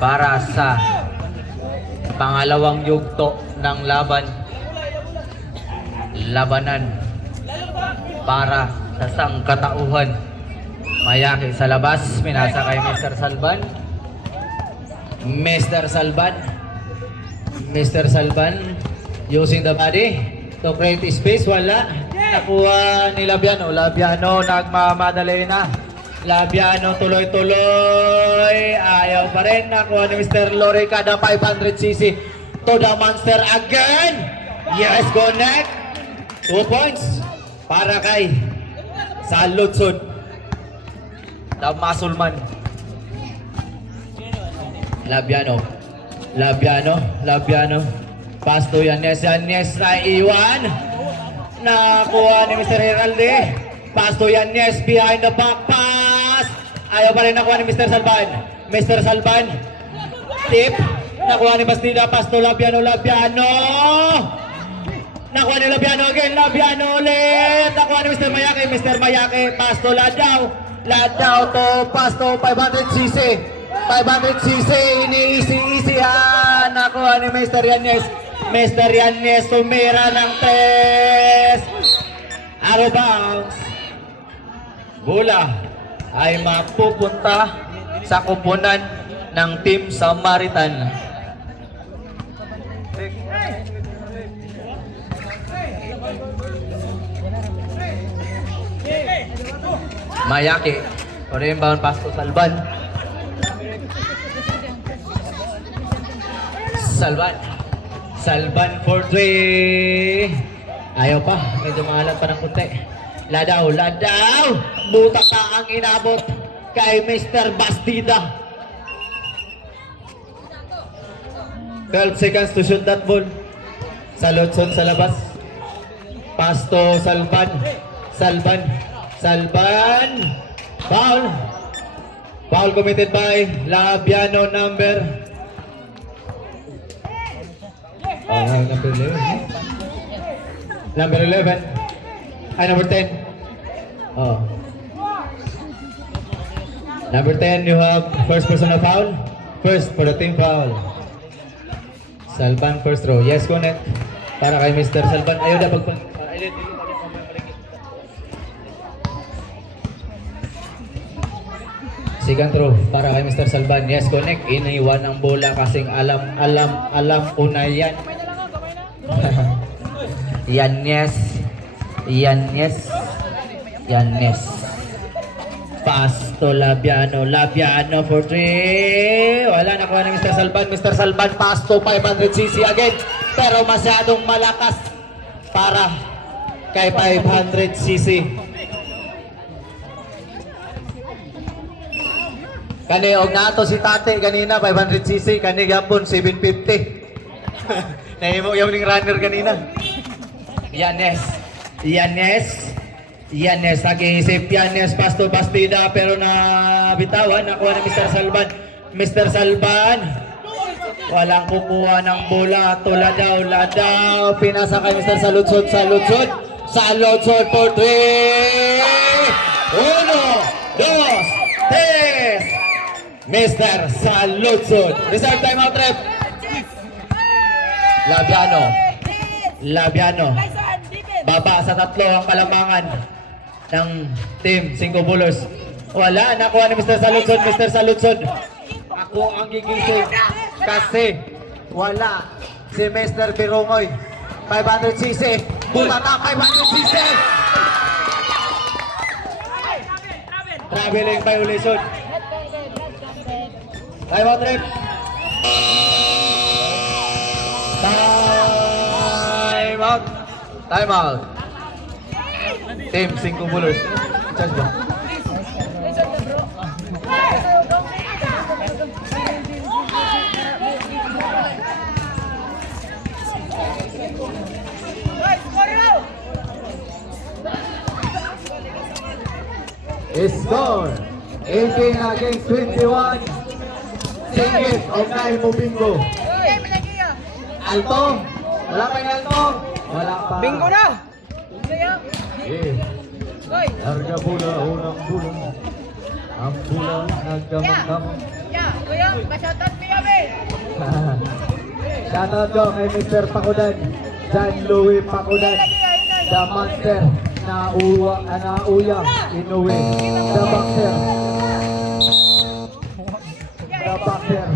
para sa pangalawang yugto ng labanan para sa sangkatauhan. Mayaki sa labas, minasa kay Mr. Salban. Mr. Salban using the body to create space. Wala, nakuha ni Labiano. Labiano nagmamadali na. Labiano tuloy-tuloy, ayaw pa rin. Nakuha ni Mr. Lorica, 500cc to the monster again. Yes, connect. 2 points para kay Saludsod, the Masulman. Labiano pass to Yanes na iwan. Nakuha ni Mr. Heralde. Pass to Yanes behind the back pass. Ayaw pa rin nakuha ni Mr. Salban. Tip. Nakuha ni Bastida. Pass to Labiano. Nakuha ni Labiano again. Labiano ulit. Nakuha ni Mr. Mayake. Pass to Ladao to pass to 500cc. 500cc. Ini-easy ha. Nakuha ni Mr. Yanes. Tumira ng 3. Out of bounds. Bola ay mapupunta sa kupunan ng Team Samaritan. Mayaki. O inbound pass to Salban. Salban for 3. Ayaw pa. Medyo maalat pa ng kunti. Ladao. Buta ka ang inabot kay Mr. Bastida. 12 seconds to shoot that ball. Saludson sa labas. Pass to Salban. Foul committed by Labiano number 11. Number 10. Number 10, you have first personal foul. First for the team foul. Salban first row. Yes, connect. Para kay Mr. Salban. Ayaw na second row para kay Mr. Salban. Yes, connect. Iniwan ang bola kasing alam ko na yan. Yanes. Pass to Labiano for 3. Wala, nakuha ni Mr. Salban. Pass to 500cc again. Pero masyadong malakas para kay 500cc. Kani og nato si Tate kanina 500cc, kani gapon 750. Nahimo yung runner kanina. Yanes, nag-iisip Yanes, pass to Bastida, pero nabitawan, nakuha ni Mr. Salban. Walang kukuha ng bola, to Ladao, pinasa kay Mr. Saludsod for 3. 1, 2, 3. Mr. Saludsod. Reserve timeout rep. Labiano. Baba sa 3 ang kalamangan ng team 5 Bullers. Wala, nakuha ni Mr. Saludsod. Ako ang gigising kasi wala si Mr. Birongoy. 500cc. Bumata 500cc. Traveling violation. Timeout rep. Timeout. Team 5 Bullers. Charge ba? Score 18 against 21. Singit o Kyle Mubingo. Alto. Wala pa yung Alto. Wala pa. Bingo na! Larga bola, unang bola. Ang bola nagdamang-damang. Shoutout ko kay Mr. Pakudan, John Louis Pakudan, the master na uyang inuwi, the boxer. The boxer.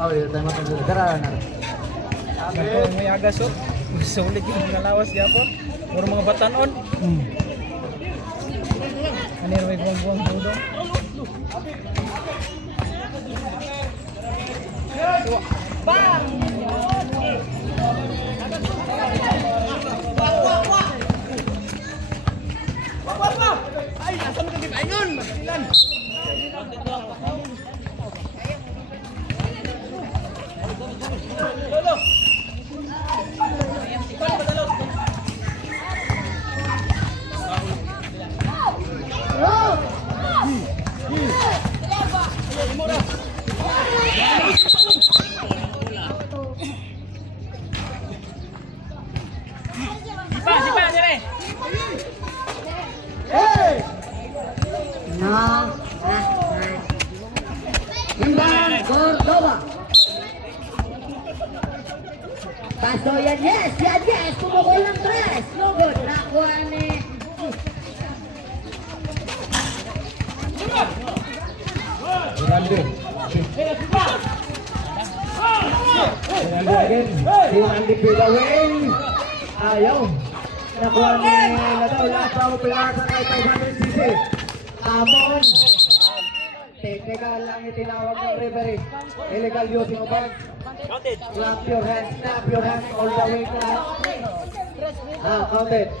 Oh, iya, tayo matagod. Gara na. May agasot. Sulit yung nalawas yapon. Puro mga batanon. Ano may buwang-buwang budong. Bang! Ay, nasa mo kang paingon? Masilan. Lolo. Sipa, dire. Imbalan Cordoba. Paso yan, yes, tumukol ng tres. Lugod, nakuha ni... Ronaldo. Ronaldo again. Si Randy Pidawin. Ayaw. Nakuha ni Ladaw. Last round pinasa kay 500cc. Amon. Technical lang itinawag ng referee. Illegal using of hands. Clap your hands, snap your hands all the way to counted.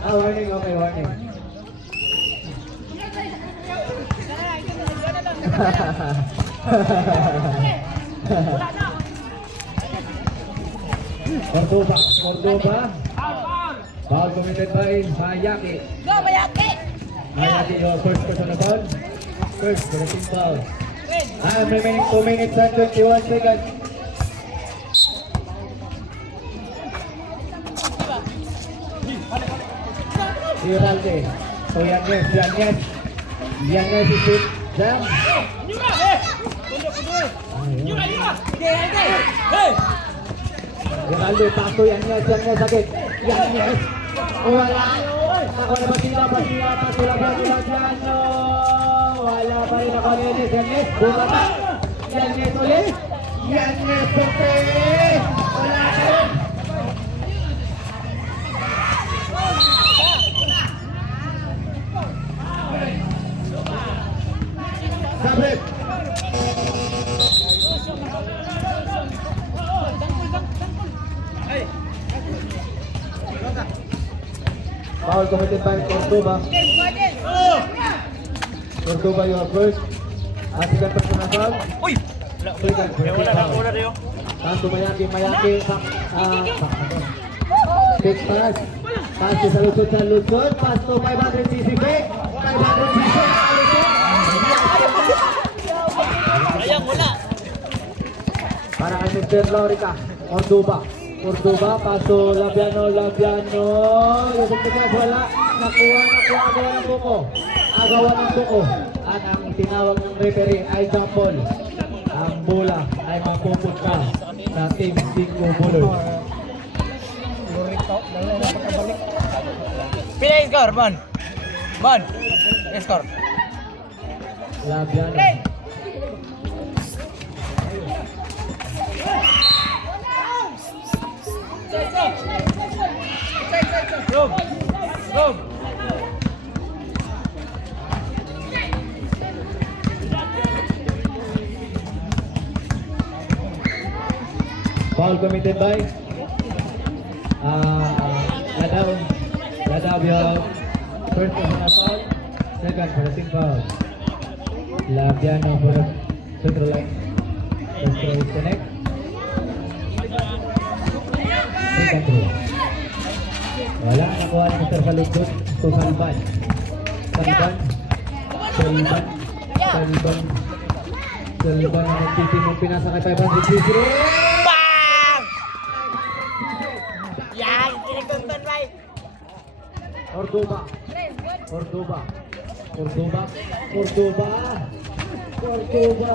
Warning, okay, warning. Cordoba. Foul committed by Mayaki. Go, Mayaki! Mayaki, your first personal foul. First, for the team foul. I'm remaining 2 minutes and 21 seconds. Iralde. So Yanez is it. Jam. Iralde, paso Yanez sakit. Yanez. Wala. Ako na pasila, Labiano. Wala pa rin ako Yanez. Bumata. Yanez ulit. Yanez ulit. Wala ka rin. Sabit. Foul committed by Cordoba. Cordoba, you are first. Second personal foul. Uy! Second personal foul. Tanto Mayaki. Big pass. Pass sa lusot. Pass to 500cc back. 500cc. Ayang wala! Para kay Mr. Lorica. Cordoba, paso Labiano. Yung pagkas wala. Nakuha ng buko. Agawan ng buko. At ang tinawag ng referee ay jump ball. Ang bola ay mapupunta sa Team Cinco Bullets. Pila yung score, Bon? Bon! Yung score? Labiano. Rob! Foul committed by Ladaw, you have first personal foul, second for the team foul. Labiano for the central line. First throw is connect. Second throw. Wala, nakuha ni Mr. Salubot to Salban ang nagtitimong pinasa kay 500cc. Bang! Yang Cordoba. Cordoba. Cordoba. Cordoba. Cordoba.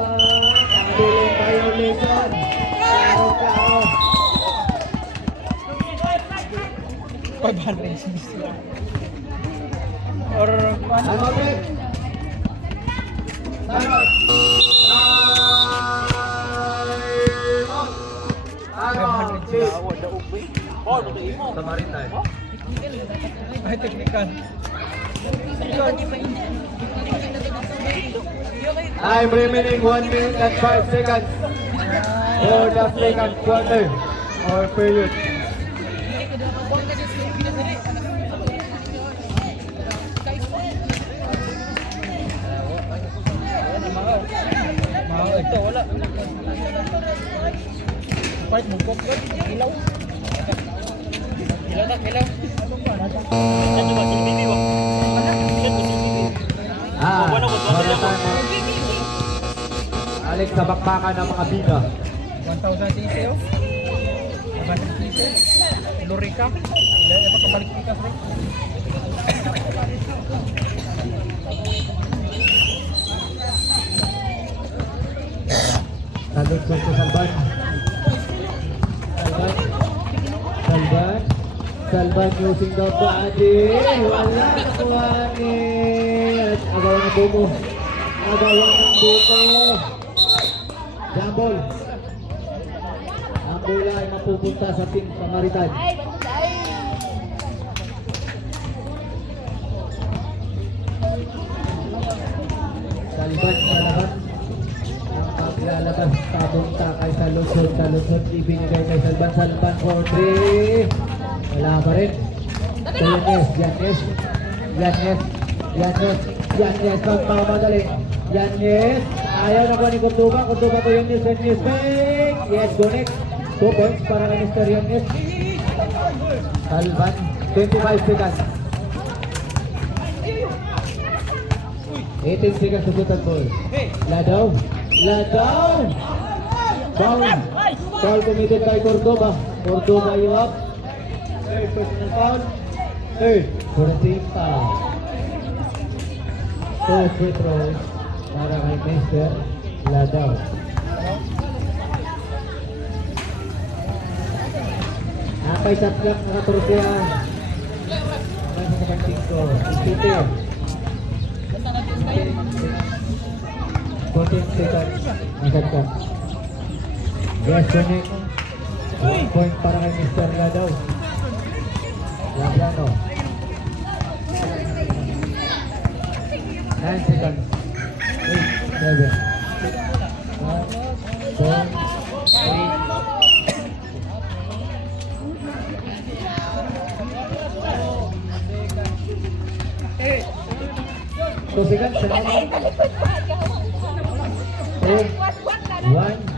Tulong violation. Kao. 500 cc. Or Time out, Red. Time out. Time out. 500 cc. Sa Maritime. Ay, technical. Time remaining 1 minute and 5 seconds for the second quarter or period. Mga ito, wala. Fight mo ko. Ilaw. Ilaw na, ilaw. Wala tayo. Alex sa bakbakan ng mga bida. 1,000 cc oh. 100 cc. Lurika. Ilan pa kabalik ka, Frank? Salud sa Salban. Salban. Salban using the body. Wala nakuha ni. Agaw ng buko. Agaw ng buko. Jambol. Ang bola ay mapupunta sa Team Samaritan. Salban sa laban. Ang paglalabas papunta kay Salusod. Ibinigay kay Salban. Salban for 3. Wala pa rin. Yanes, pagmamadali. Yanes, ayaw na kuha ni Cordoba to Yanes, Yanes, bang! Yes, go next. 2 points para kay Mr. Yanes. Salvan, 25 seconds. 18 seconds to put on ball. Ladaw. Foul committed by Cordoba. Cordoba, you up. Third personal foul. Third for the team foul. 2 free throws para kay Mr. Ladaw. Napay shot clock na 14 yan. Napay sa kapanting ko. City. 14 seconds. Nasad ka. Yes, Sonic. 1 point para kay Mr. Ladaw. Labiano. 9 seconds. 8, 7, 1, 4, 3. 2 seconds. 2, 1.